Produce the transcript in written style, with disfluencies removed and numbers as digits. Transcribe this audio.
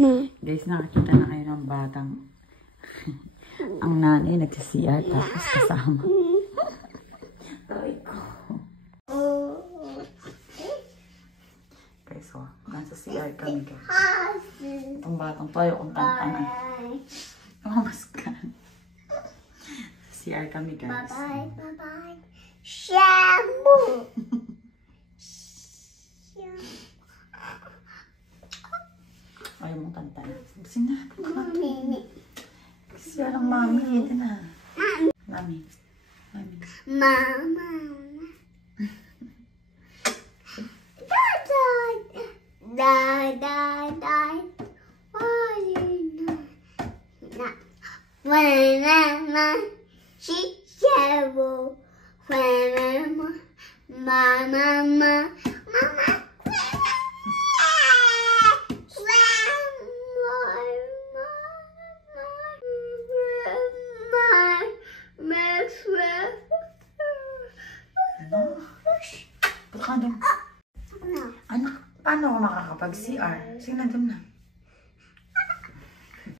Guys, nakakita na kayo ng batang ang nanay nagsisiyar tapos kasama. Taray ko. Guys, so, nasa CR kami guys. Itong batang tayo kung tantangan. Tumamas ka. CR kami guys. Bye-bye, bye-bye. Shampoo! Ayaw mong tantangan. Kasi na. Kasi walang mami. Ito na. Mami. Mami. Mama. Anak, paano ako makakapag-CR? Sige na, dun na.